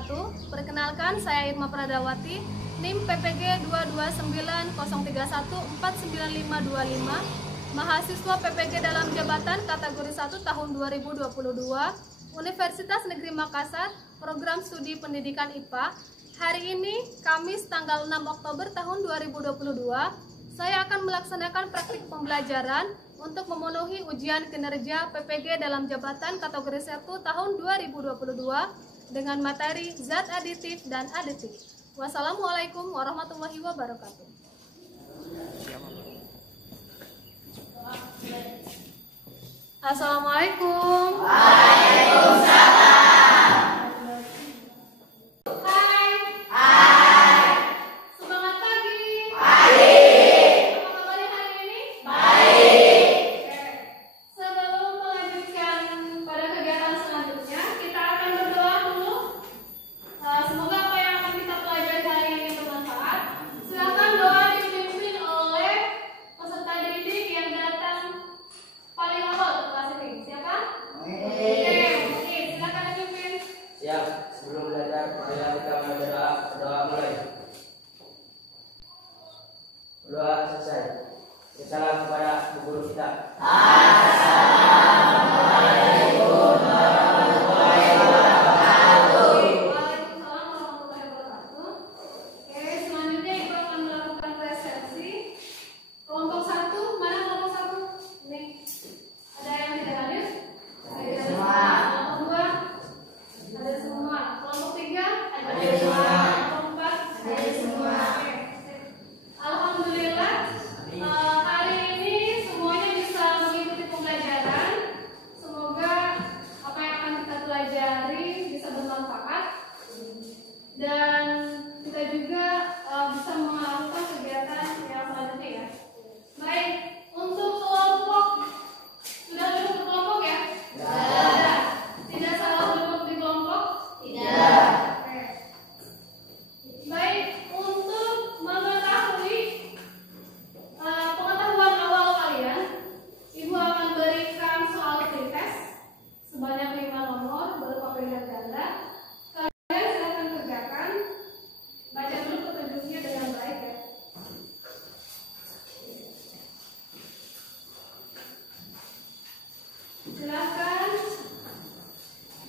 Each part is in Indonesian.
wabarakatuh. Perkenalkan, saya Irma Pradawati, NIM PPG 22901495525, mahasiswa PPG dalam jabatan kategori 1 tahun 2022, Universitas Negeri Makassar, program studi pendidikan IPA. Hari ini, Kamis tanggal 6 Oktober tahun 2022, saya akan melaksanakan praktik pembelajaran untuk memenuhi ujian kinerja PPG dalam jabatan kategori 1 tahun 2022 dengan materi zat aditif dan aditif. Wassalamualaikum warahmatullahi wabarakatuh. Assalamualaikum. Waalaikumsalam. Sebelum belajar, marilah kita berdoa. Berdoa mulai. Berdoa selesai. Salam kepada guru kita. Assalamualaikum warahmatullahi wabarakatuh. Waalaikumsalam warahmatullahi wabarakatuh. Oke, selanjutnya Ibu akan melakukan resepsi. Kelompok 1, mana kelompok 1? Nih, ada yang tidak hadir? Ada semua. Ada semua. Kelompok 3 ada semua. Kelompok 4 ada semua. Alhamdulillah, hari ini semuanya bisa mengikuti pembelajaran. Semoga apa yang akan kita pelajari bisa bermanfaat dan kita juga bisa melakukan kegiatan yang selanjutnya ya. Baik, untuk kelompok sudah duduk di kelompok ya? Sudah. Tidak salah duduk di kelompok? Tidak. Oke. Baik, untuk mengetahui pengetahuan awal kalian, Ibu akan berikan soal pretest sebanyak 5 nomor berupa pilihan ganda. Kalian silakan kerjakan. Baca dulu petunjuknya dengan baik ya. Silakan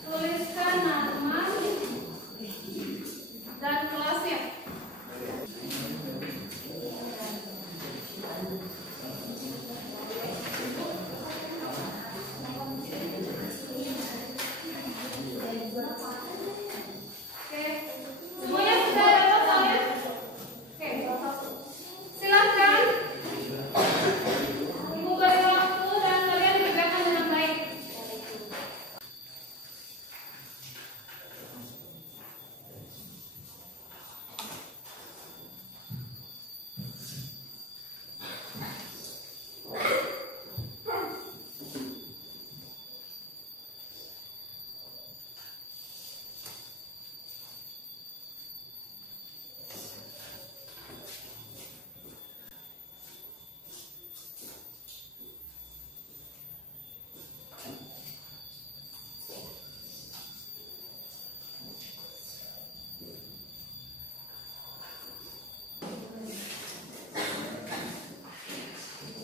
tuliskan nama dan kelasnya. Oke, semuanya sudah dapat soalnya? Oke, silakan. Ibu beri waktu dan kalian kerjakan dengan baik.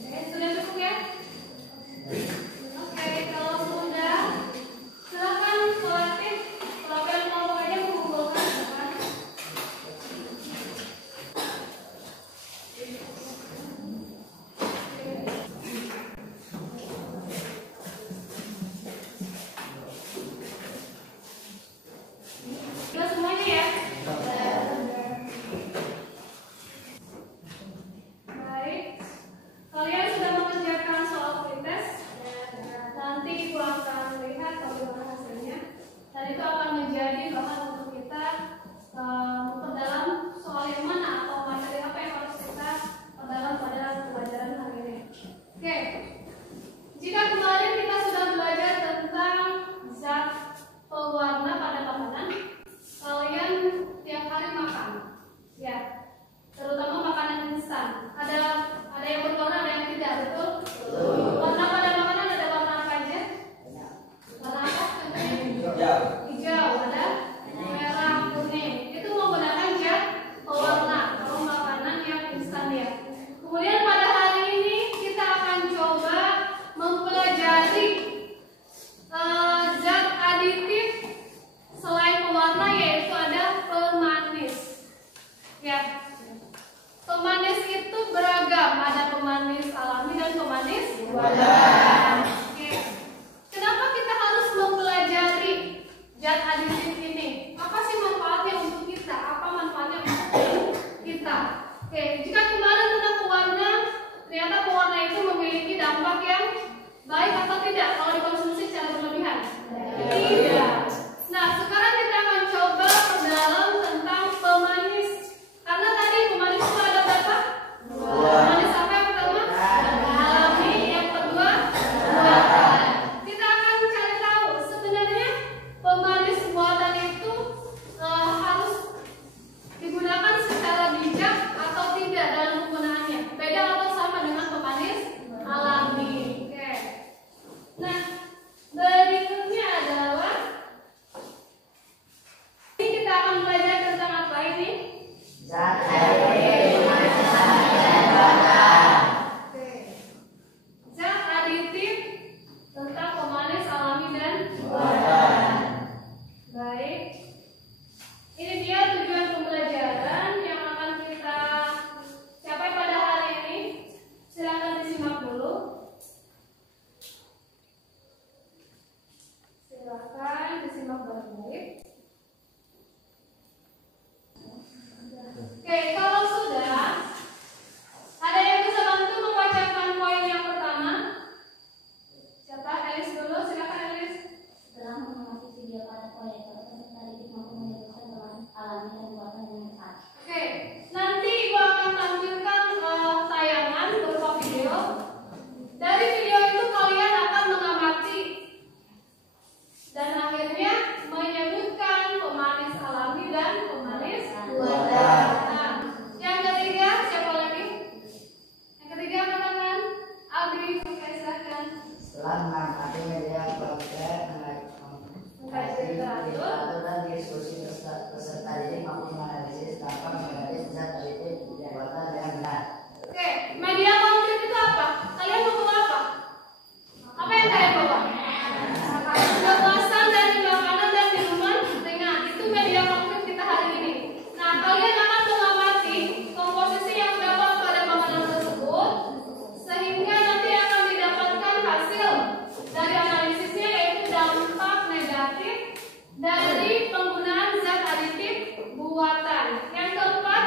Oke, sudah cukup ya? Oke, kalau sudah, silakan kolektif perwakilan kelompok aja mengumpulkan depan. Sudah semuanya ya? Baik, kalian sudah mengerjakan soal pretest. Nanti Ibu akan lihat bagaimana hasilnya. Dan itu akan menjadi bahan untuk kita memperdalam soal yang mana atau materi apa yang harus kita perdalam pada pelajaran hari ini. Oke, jika kemarin kita sudah belajar tentang zat pewarna pada makanan, kalian tiap hari makan, ya, terutama makanan instan. Ada yang berwarna, ada yang tidak, betul? Warna pada makanan ada warna apa aja? Warna apa? Hijau. Ada merah, buatan. Oke. Kenapa kita harus mempelajari zat aditif ini? Apa sih manfaatnya untuk kita? Apa manfaatnya untuk kita? Oke, jika kemarin tentang pewarna, ternyata pewarna itu memiliki dampak yang baik atau tidak kalau dikonsumsi secara berlebihan? Tidak. Nah, sekarang kita akan coba perdalam tentang pemanis. Karena tadi pemanis itu ada berapa? Pemanis apa yang pertama? Alami. Yang kedua? Buatan. Kita akan cari tahu sebenarnya pemanis buatan itu harus digunakan secara bijak atau tidak dalam penggunaannya. Beda atau sama dengan pemanis alami. Oke. Nah, berikutnya adalah ini kita akan belajar tentang apa ini? Zat aditif. Oke. Zat aditif tentang pemanis alami dan buatan. Baik. Ini dia tujuan pembelajaran yang akan kita capai pada hari ini. Silakan disimak dulu. Silakan disimak baik-baik. Oke, kalau sudah, ada yang bisa bantu membacakan poin yang pertama? Siapa? Elis dulu, silakan Elis. Setelah mengamati video pada proyektor, peserta didik mampu menyebutkan pemanis alami dan buatan yang tepat. Oke, nanti Ibu akan tampilkan tayangan berupa video. Dari video itu kalian akan mengamati dan akhirnya menyebutkan pemanis alami dan pemanis buatan. Nah, yang ketiga siapa lagi? Yang ketiga apa tangan? Agri, oke silakan. Setelah mengamati media proyek Mengkaji literatur. dan diskusi peserta didik mampu menganalisis dampak negatif zat aditif buatan dengan benar. Oke, media konkret itu apa? Kalian mau bawa apa? Apa yang kalian bawa? Kemasan dari makanan dan minuman ringan. Itu media konkret kita hari ini. Nah, kalian akan mengamati komposisi yang terdapat pada makanan tersebut, sehingga nanti akan didapatkan hasil dari analisisnya, yaitu dampak negatif dari penggunaan zat aditif buatan. Yang keempat,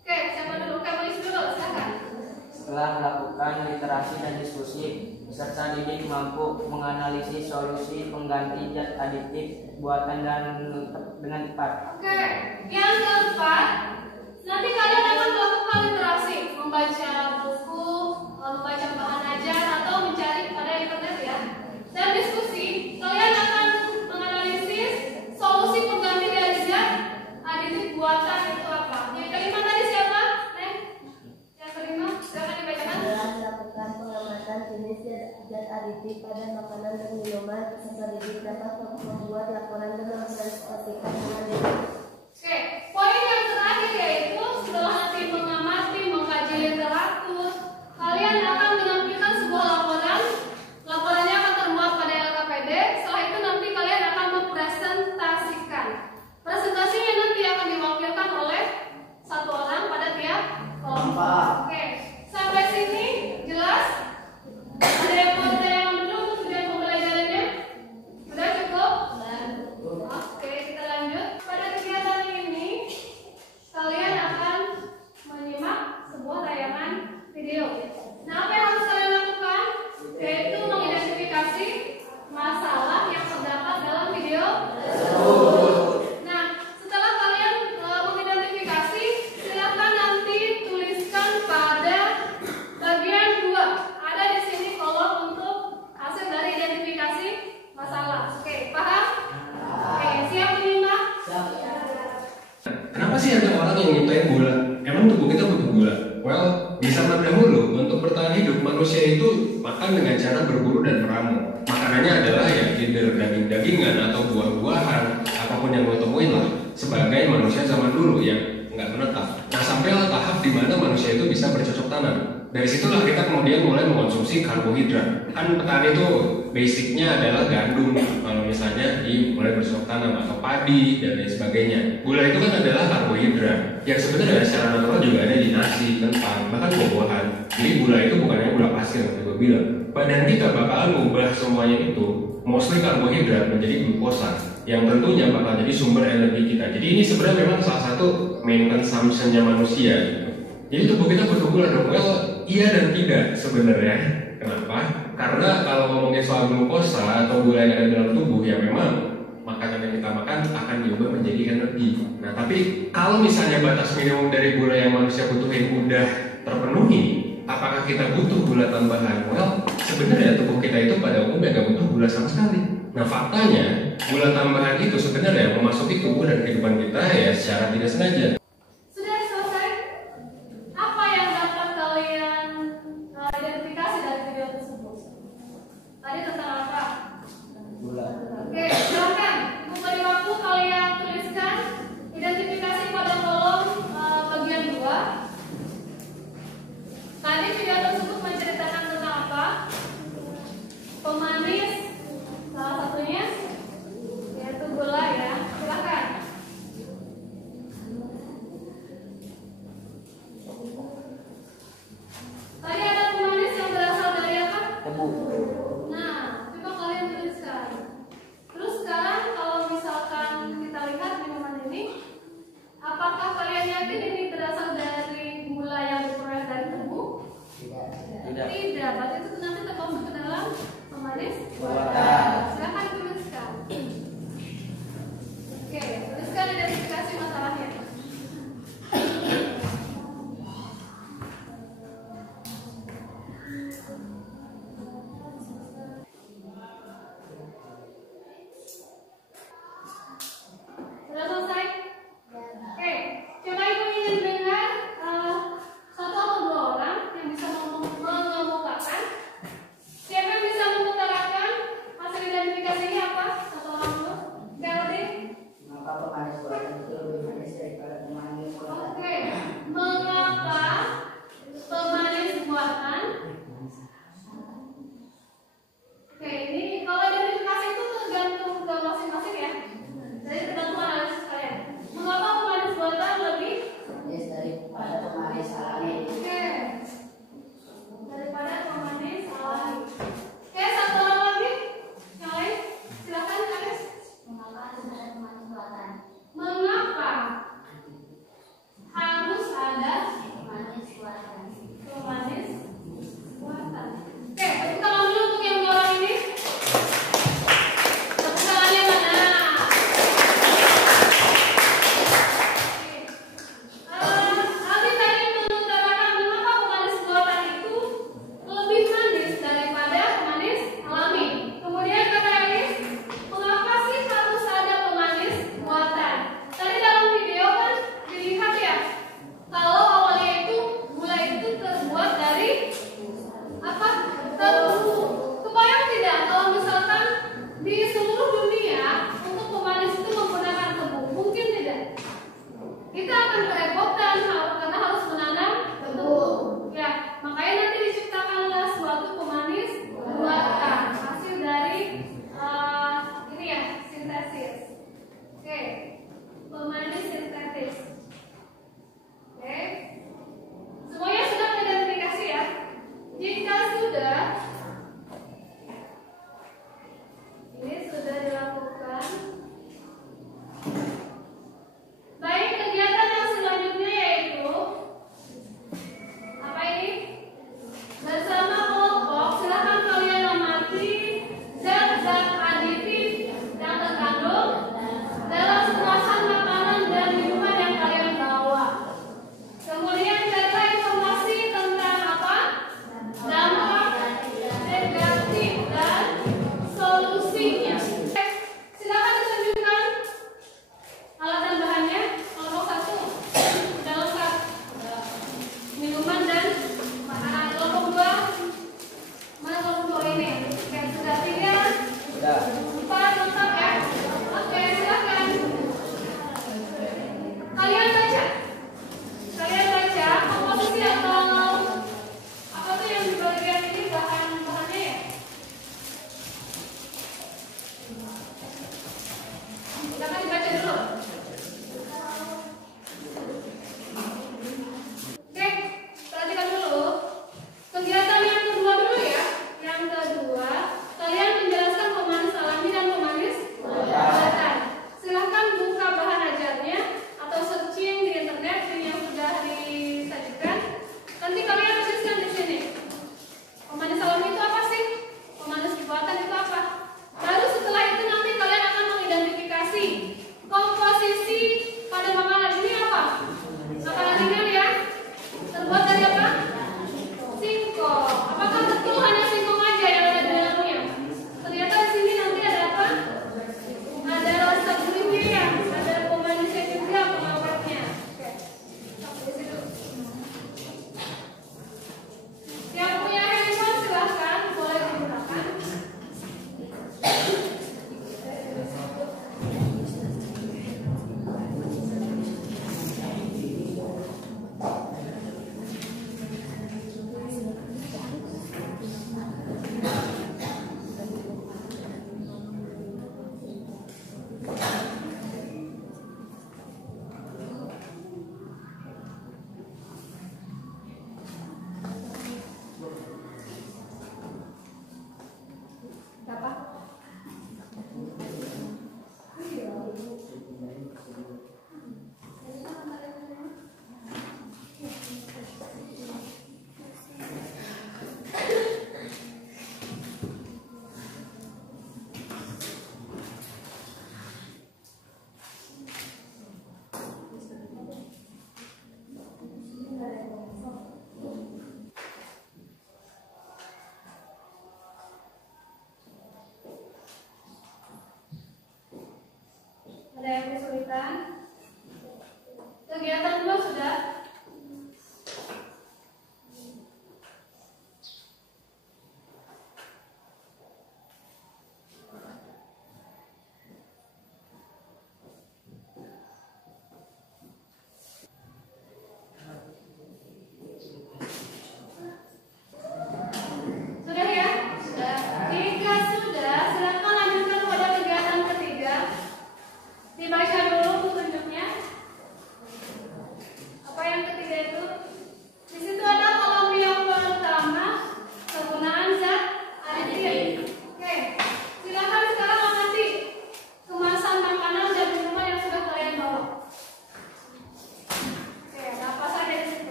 oke, siapa dulu? Kamulis dulu, silakan. Setelah melakukan literasi dan diskusi, peserta didik mampu menganalisis solusi pengganti zat aditif buatan dengan tepat. Oke, yang keempat, nanti kalian akan melakukan literasi, membaca buku, membaca bahan ajar atau mencari pada internet ya. Dan diskusi, kalian akan menganalisis solusi pengganti dari zat aditif buatan itu apa. Yang kelima tadi siapa? Yang kelima, silakan dibacakan. Setelah dilakukan pengamatan jenis zat aditif pada makanan dan minuman, peserta didik dapat membuat laporan dan menginformasikan dengan detail. Oke, poin yang terakhir yaitu setelah nanti mengamati, mengkaji literatur, kalian akan menampilkan sebuah laporan. Laporannya akan termuat pada LKPD. Setelah itu nanti kalian akan mempresentasikan. Presentasinya nanti akan diwakilkan oleh satu orang pada tiap kelompok. Oke, sampai sini jelas? Ada yang mau ditanyakan dulu untuk tujuan pembelajarannya? Sudah cukup? Oke, kita lanjut. Pada kegiatan ini, kalian akan menyimak sebuah tayangan video. Nah, apa yang harus kalian lakukan? Yaitu mengidentifikasi masalah yang terdapat dalam video tersebut. Nah, setelah kalian mengidentifikasi, silakan nanti tuliskan pada bagian 2. Ada di sini kolom untuk hasil dari identifikasi masalah. Oke, paham? Oke, siap menyimak? Kenapa sih ada orang yang nyiptain gula? Emang tubuh kita butuh gula? Well, di zaman dahulu, untuk bertahan hidup, manusia itu makan dengan cara berburu dan meramu. Makanannya adalah ya either daging-dagingan atau buah-buahan, apapun yang lo temuin lah, sebagai manusia zaman dulu yang nggak menetap. Nah, sampailah tahap di mana manusia itu bisa bercocok tanam. Dari situlah kita kemudian mulai mengonsumsi karbohidrat. Kan petani itu basicnya adalah gandum, kalau misalnya mulai bercocok tanam, atau padi dan lain sebagainya. Gula itu kan adalah karbohidrat yang sebenarnya secara natural juga ada di nasi, kentang, bahkan buah-buahan. Jadi gula itu bukan hanya gula pasir hasil yang gue bilang. Badan kita bakalan mengubah semuanya itu, mostly karbohidrat menjadi glukosa, yang tentunya bakal jadi sumber energi kita. Jadi ini sebenarnya memang salah satu main consumption-nya manusia gitu. Jadi tubuh kita butuh gula dong. Well, iya dan tidak sebenarnya. Kenapa? Karena kalau ngomongin soal glukosa atau gula yang ada dalam tubuh, ya memang makanan yang kita makan akan diubah menjadi energi. Nah, tapi kalau misalnya batas minimum dari gula yang manusia butuhin udah terpenuhi, apakah kita butuh gula tambahan? Well, sebenarnya tubuh kita itu pada umumnya nggak butuh gula sama sekali. Nah, faktanya gula tambahan itu sebenarnya memasuki tubuh dan kehidupan kita ya secara tidak sengaja. Sudah selesai? Apa yang dapat kalian identifikasi dari video tersebut? Tadi tentang apa? Gula. Oke, silakan. Beri waktu kalian tuliskan identifikasi pada kolom bagian 2. Tadi video tersebut menceritakan tentang apa? Pemanis, salah satunya yaitu gula ya. Silakan. Tadi ada pemanis yang berasal dari apa? Tebu. Nah, coba kalian tuliskan. Terus sekarang kalau misalkan kita lihat minuman ini, apakah kalian yakin ini berasal dari gula yang diperoleh dari tebu? Tidak. Tidak, berarti itu nanti termasuk ke dalam pemanis Buatan. Silakan tuliskan. Oke, tuliskan identifikasi masalahnya. Sudah selesai? Oke, coba ibu ingin dengar satu atau dua orang yang bisa mengemukakan. Siapa yang bisa mengutarakan hasil identifikasinya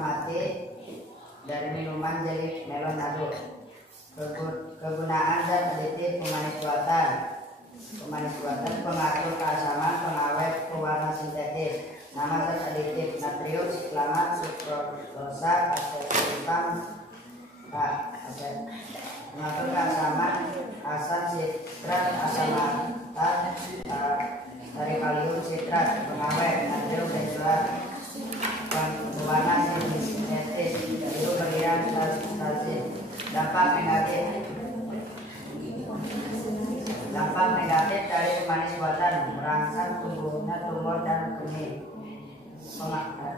mati dari minuman jeli melon aduk. Kegunaan zat aditif pemanis buatan, pengatur keasaman, pengawet, pewarna sintetis. Nama zat aditif: natrium siklamat, sukrosa, asetilpan, pengatur keasaman, asam sitrat, asam lactat, kalium sitrat, pengawet, natrium benzoat, pewarna sintetis, biru berian, salsin. Dampak negatif dari pemanis buatan: merangsang tumbuhnya tumor dan kening.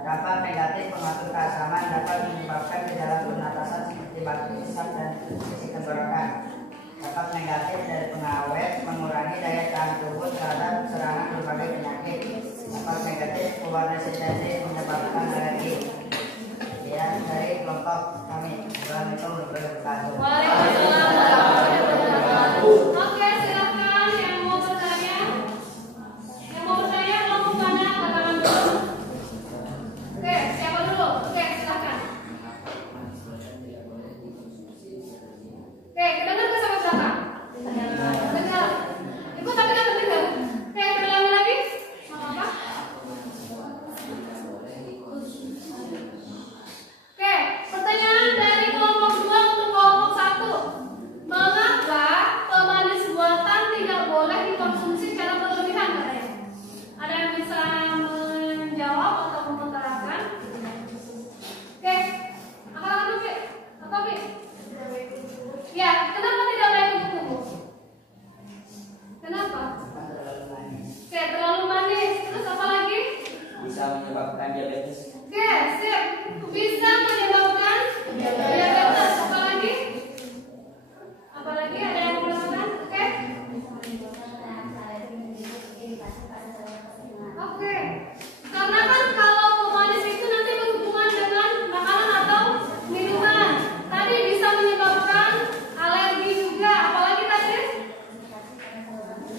Dampak negatif pengatur keasaman dapat menyebabkan gejala pernapasan seperti batuk, sesak, dan sisi tenggorokan. Dampak negatif dari pengawet: mengurangi daya tahan tubuh terhadap serangan berbagai penyakit. Dampak negatif pewarna sintetis menyebabkan alergi. Ya, dari kelompok kami. Assalamualaikum warahmatullahi wabarakatuh. Waalaikumsalam warahmatullahi wabarakatuh. Oke, silakan yang mau bertanya. Yang mau bertanya kelompok mana? Katakan dulu. Oke, siapa dulu? Oke, silakan. Oke, kedengar ke sama belakang? Dengar. Ikut tapi nggak terdengar. Oke, ulangi lagi. Mau apa? Oke, pertanyaan dari kelompok 2 untuk kelompok 1. Mengapa pemanis buatan tidak boleh dikonsumsi secara berlebihan katanya? Ada yang bisa menjawab atau mengutarakan? Oke, apa dulu, Bi? Apa, Bi? Ya, kenapa tidak boleh kumpul-kumpul? Kenapa? Oke, terlalu manis. Terus apa lagi? Bisa menyebabkan diabetes. Oke, sip. Bisa menyebabkan diabetes. Apa lagi? Apa lagi? Ada yang mau melakukan? Oke. Oke. Karena kan kalau pemanis itu nanti berhubungan dengan makanan atau minuman. Tadi bisa menyebabkan alergi juga. Apalagi tadi?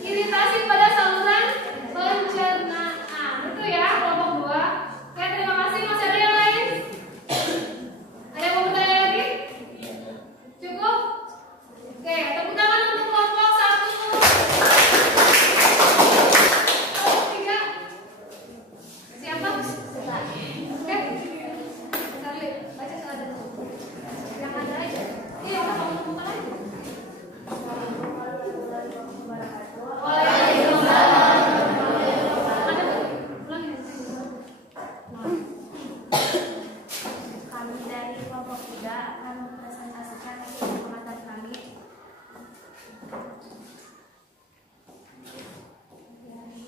Iritasi pada saluran pencernaan. Itu ya kelompok 2. Oke, terima kasih. Masih ada yang lain? Ada yang mau bertanya lagi? Cukup? Oke, tepuk tangan untuk kelompok 1. Kelompok 3. Siapa? Oke. Charlie, baca selada dulu. Yang ada aja. Iya, udah kamu temukan aja. Waalaikumsalam. Ada tuh. Ulangi. Kami dari kelompok 3 akan mempresentasikan pengamatan kami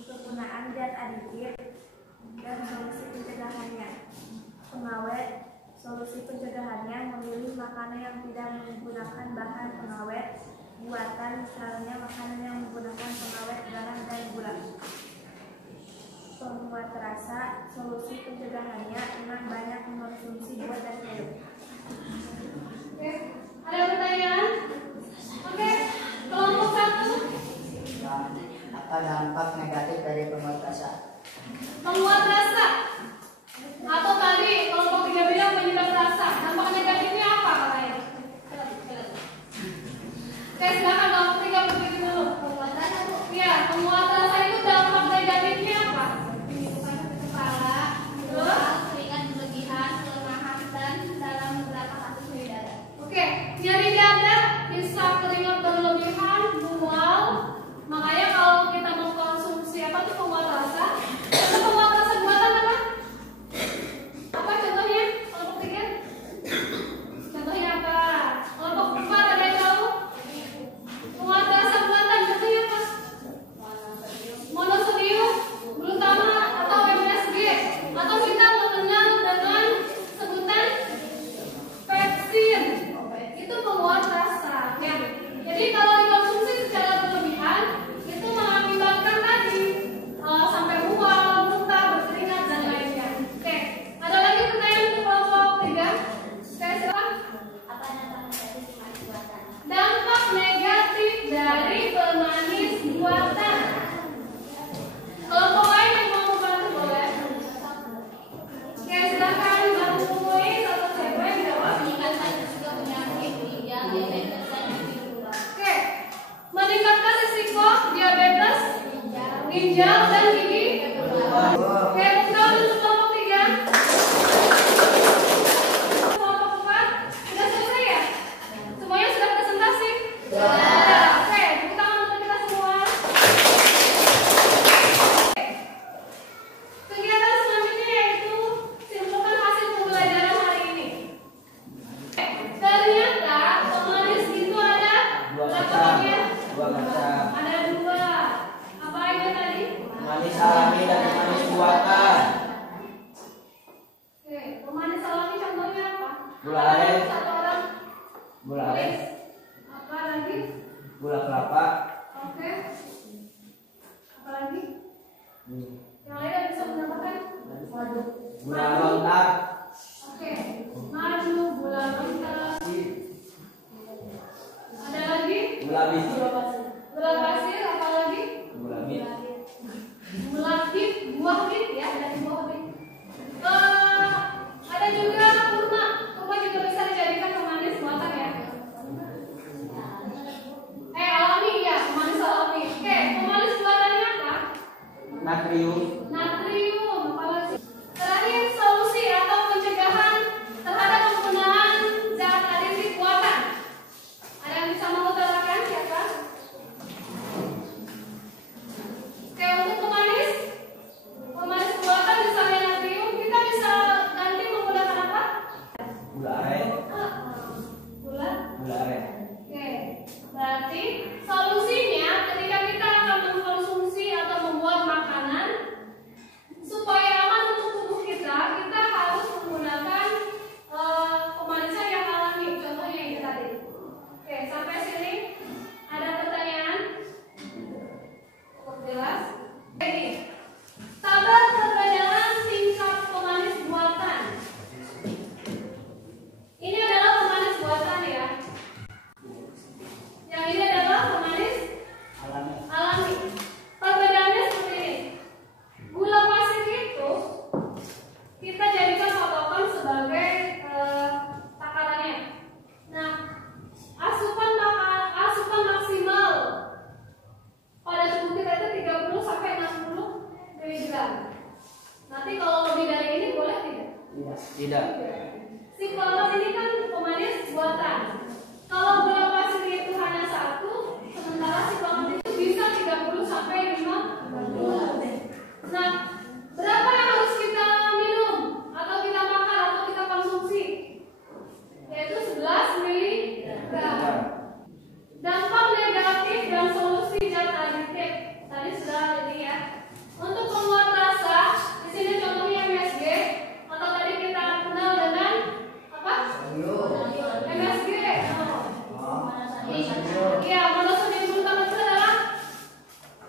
kegunaan zat aditif dan solusi pencegahannya. Pengawet, solusi pencegahannya memilih makanan yang tidak menggunakan bahan pengawet buatan, misalnya makanan yang menggunakan pengawet garam dan gula. Penguat rasa, solusi pencegahannya memang banyak mengkonsumsi buah dan sayur. Oke, ada pertanyaan? Oke, kelompok 1. Apa dampak negatif dari penguat rasa? Penguat rasa. Atau tadi kelompok 3 bilang penyedap rasa. Dampak negatifnya apa katanya? Oke, silakan kelompok 3 berpikir dulu. Iya, penguat rasa itu dampak negatifnya apa? Kepala, terus keringat berlebihan, kelemahan, dan dalam beberapa kasus nyeri dada. Oke, nyeri dada bisa keringat berlebihan, mual. Makanya kalau kita mengkonsumsi apa tuh penguat rasa? Itu penguat rasa buatan apa? Apa contohnya? Kelompok 3? Contohnya apa? Kelompok 4 ada yang tahu? Penguat rasa buatan contohnya apa? Monosodium glutama atau MSG, atau kita mengenal dengan sebutan pepsin. Itu penguat rasa ya. Jadi kalau dikonsumsi secara berlebihan itu mengakibatkan tadi sampai mual, muntah, berkeringat dan lainnya. Oke, ada lagi pertanyaan untuk kelompok 3? Saya silakan. Apa dampak negatif pemanis buatan? Dampak negatif dari pemanis buatan. Kelompok lain yang mau membantu boleh. Oke, silakan bantu ngomongin. Gula aren. Satu orang. Gula aren. Apa lagi? Gula kelapa. Oke. Apa lagi? Yang lain ada bisa menambahkan? Madu. Gula lontar. Oke. Madu, gula lontar. Ada lagi? Gula biji. Gula pasir, apa lagi? Gula bit. Gula bit, buah bit ya, dari buah bit. Ada juga kurma. Kurma juga bisa dijadikan pemanis buatan ya. Alami ya, pemanis alami. Oke, pemanis buatannya apa? Natrium. Natrium, apalagi? Terakhir, solusi atau pencegahan terhadap penggunaan zat aditif buatan. Ada yang bisa mengutarakan siapa? Oke, untuk pemanis buatan misalnya natrium, kita bisa ganti menggunakan apa? Gula aren. Gula. Gula aren. Oke, berarti solusinya ketika kita akan mengkonsumsi atau membuat makanan supaya aman untuk tubuh kita harus menggunakan pemanisan yang alami. Contohnya ini tadi. Oke, sampai sini ada pertanyaan? Jelas? Ini tabel perbedaan tingkat pemanis buatan. Ini adalah pemanis buatan ya. Yang ini adalah pemanis alami. Perbedaannya seperti ini. Gula pasir itu kita jadikan patokan sebagai takarannya. Nah, asupan maksimal pada tubuh kita itu 30 sampai 60 mg. Nanti kalau lebih dari ini boleh tidak? Tidak. Sikloron ini kan pemanis buatan. Kalau gula pasir itu hanya 1, sementara sikloron itu bisa 30 sampai 50. Nah, berapa yang harus kita minum atau kita makan atau kita konsumsi? Yaitu 11 mg. Dampak negatif dan solusi zat aditif tadi sudah ada ya. Untuk pembuat rasa, di sini contohnya MSG atau tadi kita kenal dengan apa? MSG. Iya, monosodium glutamate itu adalah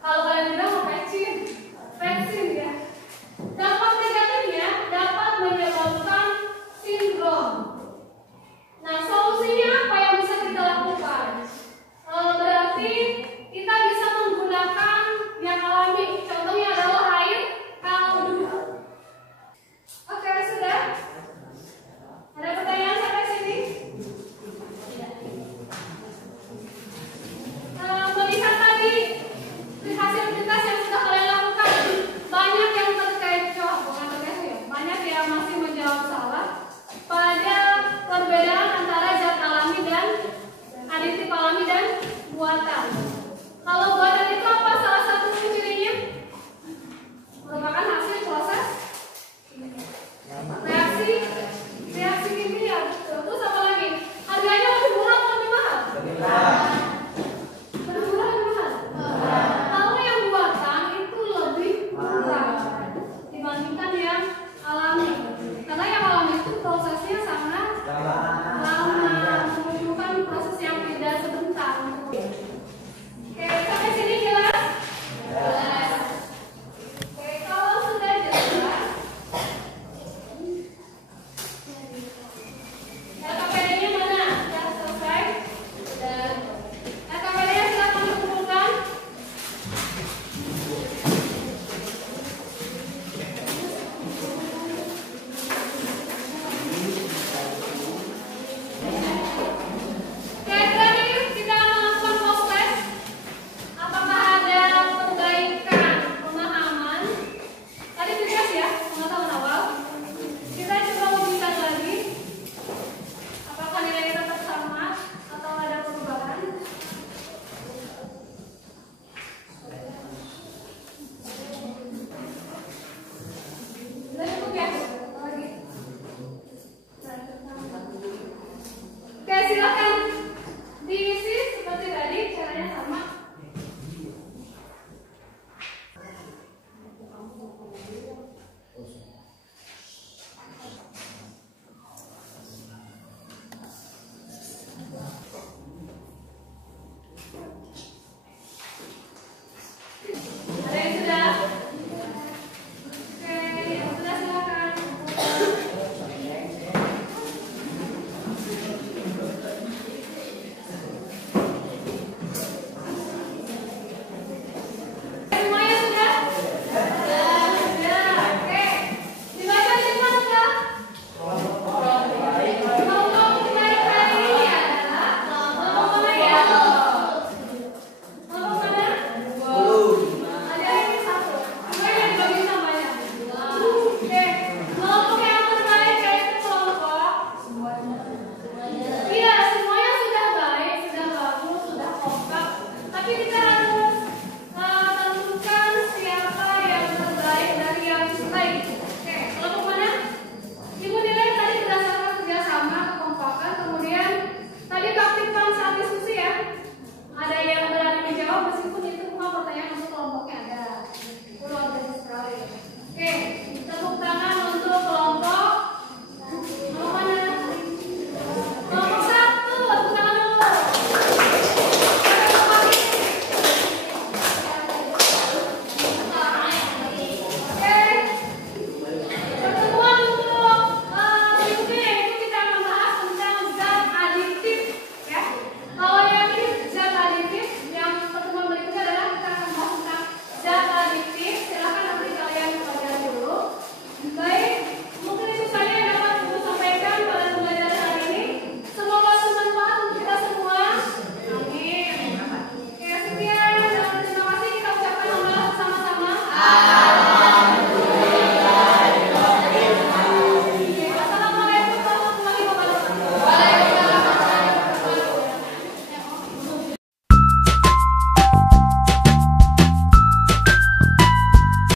kalau kalian bilang mau vaksin ya. Dampak negatifnya dapat menyebabkan sindrom. Nah, solusinya apa yang bisa kita lakukan? Berarti kita bisa menggunakan yang alami. Contohnya adalah air kaldu. Oke, sudah? Ada pertanyaan sampai sini? Melihat tadi hasil tes yang sudah kalian lakukan, banyak yang banyak yang masih menjawab salah pada perbedaan antara zat alami dan aditif alami dan buatan. Kalau buatan itu apa salah satu cirinya? Merupakan hasil proses reaksi kimia. Terus apa lagi? Harganya lebih murah atau lebih mahal? Lebih murah, lebih mahal. Kalau yang buatan itu lebih murah dibandingkan yang alami. Karena yang alami itu prosesnya sangat lama, membutuhkan proses yang tidak sebentar. Oke, sampai sini jelas? Jelas. Oke, kalau sudah jelas, LKPD-nya mana? Sudah selesai? Sudah. LKPD-nya silakan dikumpulkan. Oke, terakhir kita akan melakukan post test. Apakah ada perbaikan pemahaman? Tadi tugas ya, pengetahuan awal. Kita coba ujikan lagi. Apakah nilai tetap sama atau ada perubahan? Sudah cukup ya? Lagi. Oke, silakan.